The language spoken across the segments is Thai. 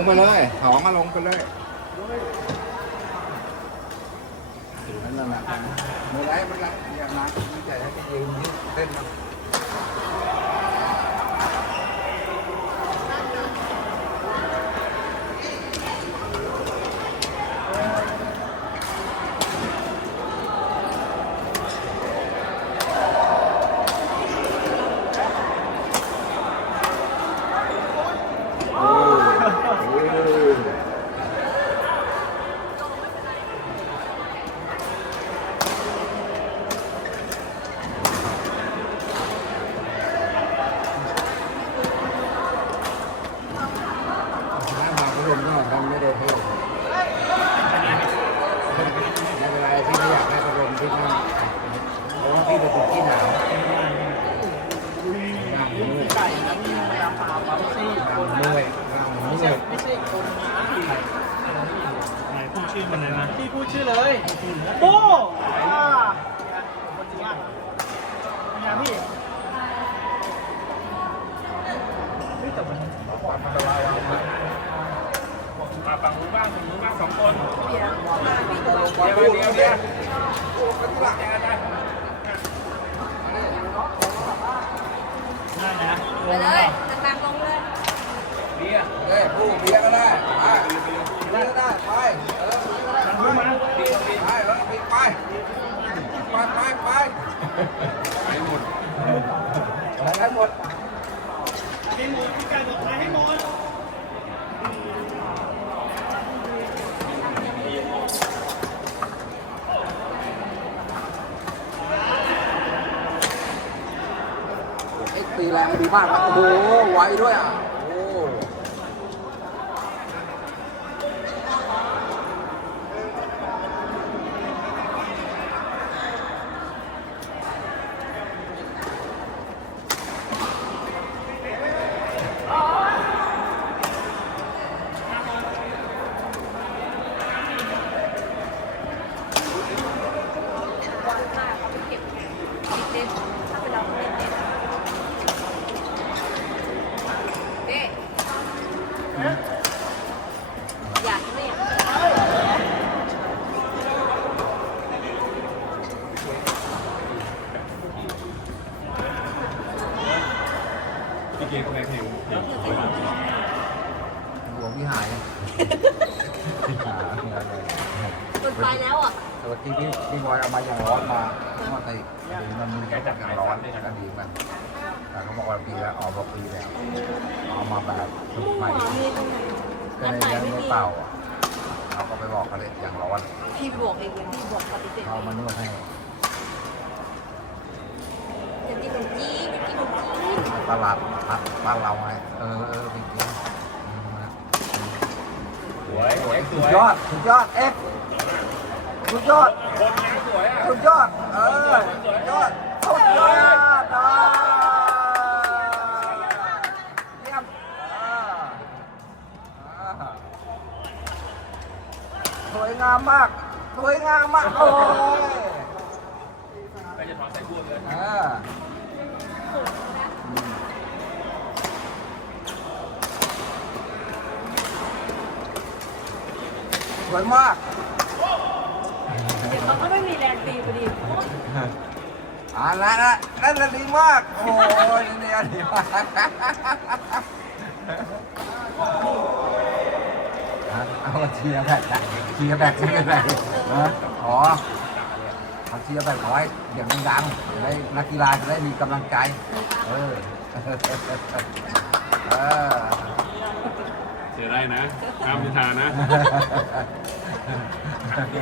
งไปเลยถองมาลงไปเลยนั่นแหละไม่ไรไม่ไรอย่างนั้นไม่ใจให้ไปยืนเต้นมา น้ำมาพัดลมก็ทำไม่ได้เพิ่มไม่เป็นไรพี่ไม่อยากให้พัดลมพี่นั่งเพราะว่าพี่เป็นคนที่หนาวนั่งเมื่อย ไก่นะพี่เวลาพามาไม่ใช่คน นั่ง นะ เมื่อยนั่ง ไม่ เมื่ ใช่ อย ไม่ใช่คนนะ ไหนพูด ชื่อมันเลยนะพี่พูดชื่อเลยโบ้อ่าคนจริงอะเป็นไงพี่เฮ้ยแต่มันมาฝั่งนู้นบ้างฝั่งนู้นบ้างสองคนเดี๋ยวเดี๋ยวเดี๋ยวเดี๋ยวได้นะไปเลยตังลงเลยเบียร์เฮ้ยผู้เบียร์ก็ได้ไป เบียร์ก็ได้ไปเออมันรู้มาเบียร์เบียร์ไปแล้วไปไปไปไปไปไปหมดไปหมดพี่หมูพี่ไก่บอกไปให้หมดไอ้ตีแรงดีมากนะโอ้โหไวด้วยอะโอ้ วางมากเขาไปเก็บไงเด็ดถ้าเป็นเราเด็ดเด็ดเด็ดอยากไม่อยาก พี่เกียร์คนไหนผิวหัวพี่หายพี่หายมันไปแล้วอะแต่ว่าที่พี่พี่บอยเอามาอย่างร้อนมาว่าแต่มันมีแค่จับอย่างร้อนก็ดีมันแต่เขาบอกว่าปีแล้วออกมาปีแล้วเอามาแบบสุดใหม่มีตรงไหนก็เลยยังไม่เป่าอะเราก็ไปบอกเขาเลยอย่างร้อนพี่บอกเองเลยพี่บอกปฏิเสธเอามานวดให้จะ กินขนมจีนจะกินขนมจีนตลาดพัดบ้านเราไงเออเออไปกินสวยสวยสสุวดยยอดสุดยอดเอ็กสุดยอดคนนะสวยอะสุดยอดเออสุดยอดสุดยอดอ่าเยี่ยมอ่าอ่าสวยงามมาก สวยงามมากโอ้ย ไปจะถอนใส่พวกเลยเออ สวยมากเดี๋ยวเขาก็ไม่มีแรงตีพอดีอ่านั่นนะนั่นน่ะดีมาก โอ้ยนี่ดีมากฮะเอามาเชียร์แบบไหนเชียร์แบบเชียร์แบบฮะอ๋อ เขาเชียร์แบบขอให้เสียงดังๆจะได้นักกีฬาจะได้มีกำลังใจ เออเออเสียได้นะห้ามพิธานะ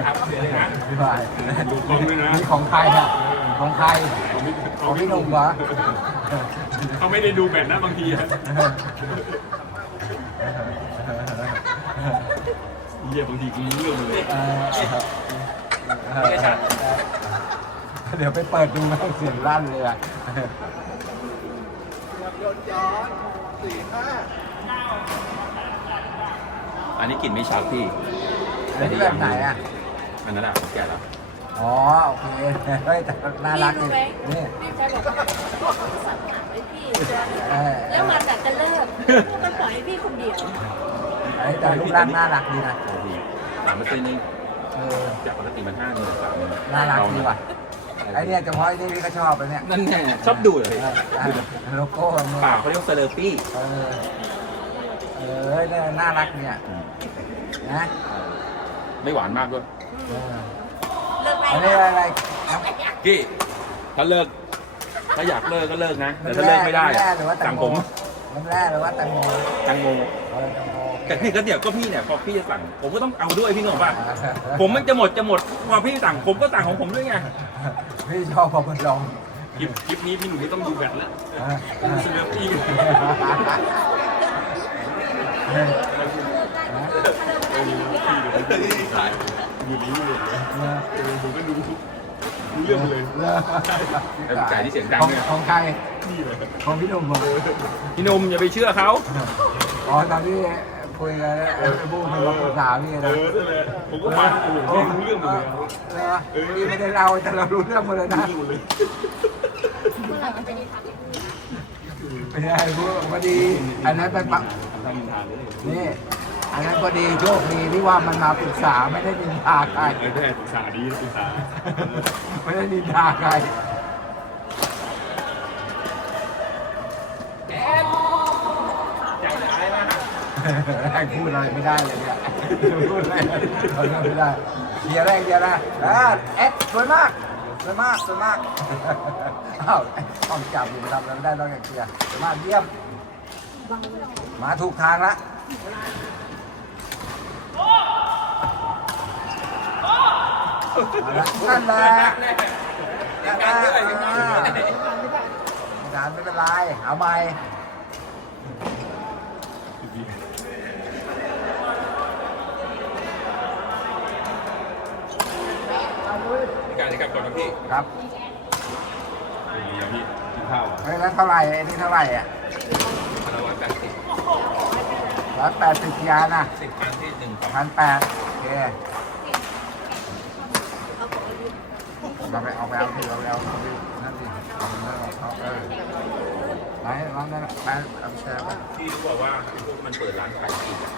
ครับเสียได้นะพี่บายดูกล้องด้วยนะนี่ของใครอะของใครของพี่ของพี่หนุ่มเหรอเขาไม่ได้ดูแบตนะบางทีอะเยี่ยบางทีกูรู้เรื่องเลย เออเออเดี๋ยวไปเปิดดูนะเสียงลั่นเลยอะอันนี้กลิ่นไม่ชัดพี่อันนี้แบบไหนอะ อันนั้นอะแก่แล้วอ๋อ โอเคเฮ้ยแต่น่ารักพี่ดีรู้ไหมนี่พี่ชายบอกว่าสั่งหนักไว้พี่ เออแล้วมันอยากจะเลิกมันปล่อยให้พี่คนเดียวไอ้แต่รูปร่างน่ารักดีนะดีสามเปอร์เซ็นต์นี่เออจากปกติมันห้าหมื่นสามหมื่นน่ารักดีว่ะ ไอ้เนี่ยเฉพาะไอ้นี่พี่ก็ชอบไปเนี่ยนั่นแน่ชอบดูเลยโลโก้มันปากเขาเรียกเซเลอร์ปี้เออเออเนี่ยน่ารักเนี่ยนะไม่หวานมากด้วยเออเลิกไปอันนี้แล้วอะไรกี้ถ้าเลิก ถ้าอยากเลิกก็เลิกนะแต่ถ้าเลิกไม่ได้น้ำแร่หรือว่าแตสั่งงโมผมน้ำแร่หรือว่าแตงโมตังโม เออแตงโม แต่พี่ก็เดี๋ยวก็พี่เนี่ยพอพี่จะสั่ง ผมก็ต้องเอาด้วยพี่นึกออกป่ะผมมันจะหมดจะหมดพอพี่สั่งผมก็สั่งของผมด้วยไงพี่ชอบพอมันลองคลิปคลิปนี้พี่หนุ่มไม่ต้องดูแบตแล้วเออเออเซเลบตี้เอออยู่นี้เลยเออเออผมก็ดูรู้เรื่องเลยเลิกไอ้ไก่ที่เสียงดังของเนี่ยของใครนี่เลยของพี่หนุ่มเหรอพี่หนุ่มอย่าไปเชื่อเขาอ๋อตอนที่ คุยกันไอ้บูมมันมาปรึกษาพี่เอนะอนั่นแหละผมก็ฟังผมไม่รู้เรื่องหมดเลยเออพี่ไม่ได้เล่าแต่เรารู้เรื่องหมดเลยนะรู้หมดเลยเมื่อไหร่มันจะได้ทำไม่ได้พูดพอดี อันนั้นเป็นปะทำทานเลยนี่ อันนั้นพอดีโชคดีที่ว่ามันมาปรึกษาไม่ได้นินทาใคร ไอ้แม่ศึกษาดีศึกษาไม่ได้นินทาใคร ให้พูดอะไรไม่ได้เลยเนี่ยพูดอะไรเราไม่ได้เดียวแรกเดียวนะอ่าเอ็ดสวยมากสวยมากสวยมากอ้าวต้องจับอยู่ทำอะไรไม่ได้นอกจากเชียร์สวยมากเยี่ยมมาถูกทางละเอาละนั่นแหละนั่นแหละอ่าการไม่เป็นไรเอาใหม่ การที่กลับก่อนนะพี่ครับดีอะพี่กินข้าวอะเฮ้ยแล้วเท่าไหร่ไอ้นี่เท่าไหร่อะร้อยแปดสิบร้อยแปดสิบยานะสิบครั้งที่หนึ่งพันแปดโอเคเอาของอายุเราไปเอาไปเอาที่เราไปเอาที่นั่นสิเอาเรื่องของเขาเออไหนลองนั่นน่ะไปเอาแชร์ไปพี่รู้บอกว่าพวกมันเปิดร้านขายปีกอะ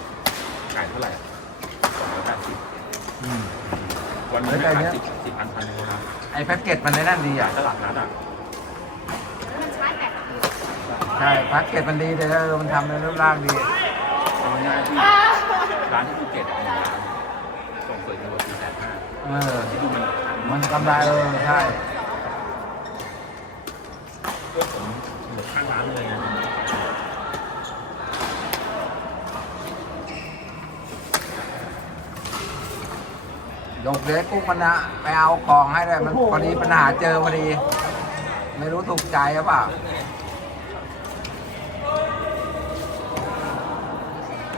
ขายเท่าไหร่สองร้อยแปดสิบอืม วันนี้ขายสิบสิบพันพันคนนะไอ้แพ็กเกจมันในนั่นดีอะ ตลาดนัดอะมันชาร์จแบตใช่แพ็กเกจมันดีเลยเออมันทำในรูปร่างดีเอาง่ายๆที่ร้านที่ภูเก็ตอะมีร้านส่งเสริมตำรวจสี่แสนห้าเออ ที่ดูมันมันกำไรเออใช่พวกผมหมดข้างร้านเลยนะ ยกเด็กกุ๊กมันนะไปเอาของให้เลยมันพอดีปัญหาเจอพอดี ไม่รู้ถูกใจหรือเปล่า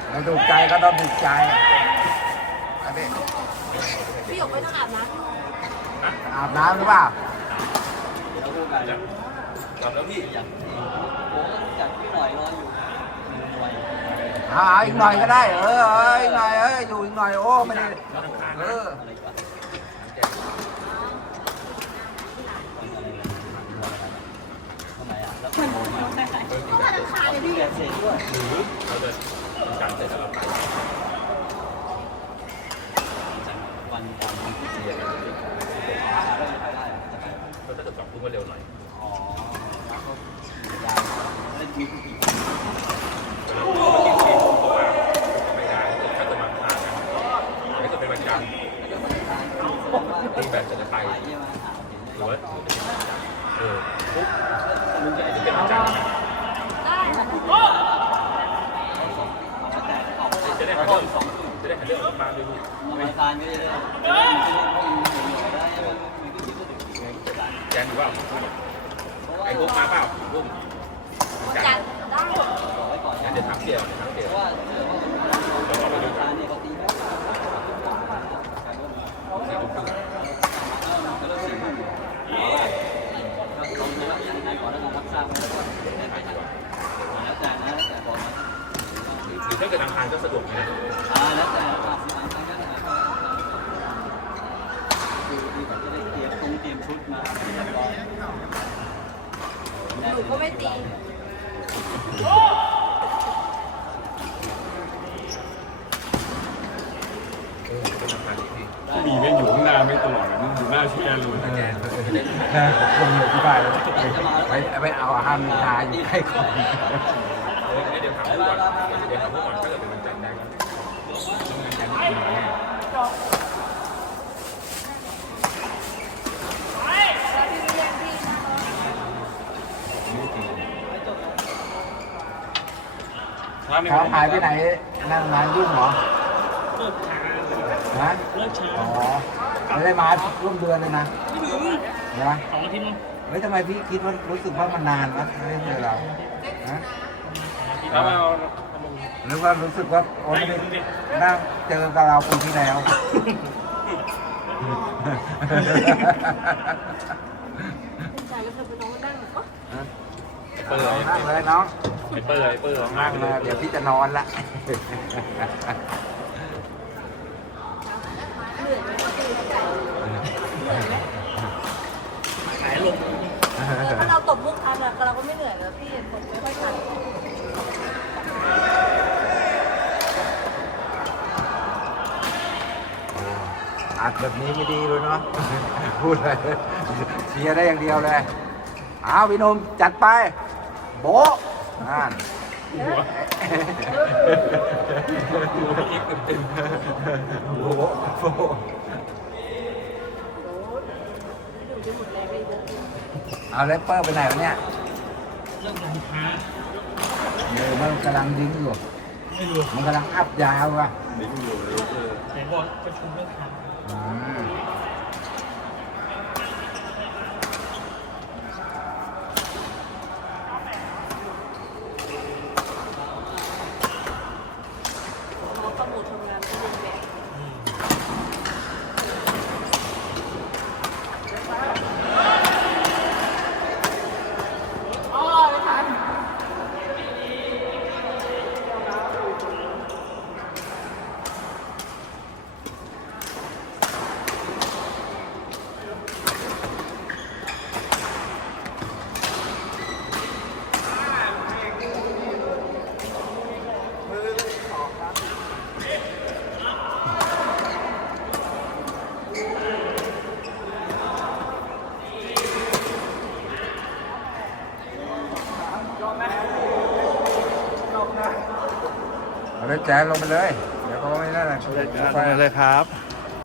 ไม่ถูกใจก็ต้องถูกใจอันนี้พี่หยกไม่ต้องอาบน้อาบน้ำหรือเปล่ากลับแล้วพี่เอาเอาอีกหน่อยก็ได้เออเอออีกหน่อยเอออยู่อีกหน่อยโอ้ไม่ได้ เออำก็ธนาคาเลยพี่เราจะจัดเสร็จแล้วเราไปก็ถ้าเกิดสองทุ่มก็เร็วหน่อยไม่ได้ถ้าเกิดมาทานกันถ้าเกิดเป็นวันจันทร์ที่แบบจะไปหรือว่าเออปุ๊บมันจะเป็นวันจันทร์ ได้ค่ะ จะได้หาเรื่องจะ ได้หรืองออกมาดูแจนดูว่าไอ้พวกมาเปล่าพวกจัดได้งั้นเดี๋ยวถามเสี่ยวเดี๋ยวถามเสี่ยวเราเข้าไปดูกันสี่ทุ่มครึ่งหรือถ้าเกิดทางทางก็สะดวกนะ หนูก็ไม่ตี มีไม่อยู่ข้างหน้าไม่ตลอด มันหน้าเชียร์เลยแกแค่ผมลงอยู่ที่บ้านไปไปเอาอาหารทาอยู่ใกล้ของเดี๋ยวเดี๋ยวถามก่อนเดี๋ยวถามก่อนถ้าเกิดเป็นวันจันทร์ได้ก็แล้วพี่ไม่แย่งพี่นะร้านนี้เขาหายไปไหนนั่งงานยุ่งเหรอเลิกช้าฮะเลิกช้าอ๋อ ไม่ได้มาร่วมเดือนเลยนะนะสองอาทิตย์มั้งเฮ้ยทำไมพี่คิดว่ารู้สึกว่ามันนานวะไม่ได้เจอเราฮะถ้ามาเอาหรือว่ารู้สึกว่าโอ้ยนั่งเจอกับเราปีที่แล้วจ่ายแล้วเธอไปน้องนั่งโอ๊ะเปิดเลยนั่งเลยน้องไอ้เปิดเลยเปิดนั่งเลยเดี๋ยวพี่จะนอนละ เหนื่อยไหมพี่จ่ายเหนื่อยไหม ขายลง ถ้าเราตบมุ กทันอะเราก็ไม่เหนื่อยแล้วพี่ตบไม่ค่อยทันอัดแบบนี้ไม่ดีเลยเนาะ พูดเลยเชียร์ได้อย่างเดียวเลยอ้าวพี่หนุ่มจัดไป โบะนั่นโบะโบะดูจะหมดแรงไปเยอะเอาแรปเปอร์ไปไหนวะเนี่ย เลิกลงช้าเดี๋ยวมันกำลังดิ้งอยู่ ไม่รู้มันกำลังอัพยาวว่ะดิ้งอยู่เลยเออไหนบอกประชุมเลิกช้า อืม น้องประมูลทำงานก็ยังแบบ เอาเลงไปเลย เดี๋ยวเขาไม่ได้นแหละเลยครับ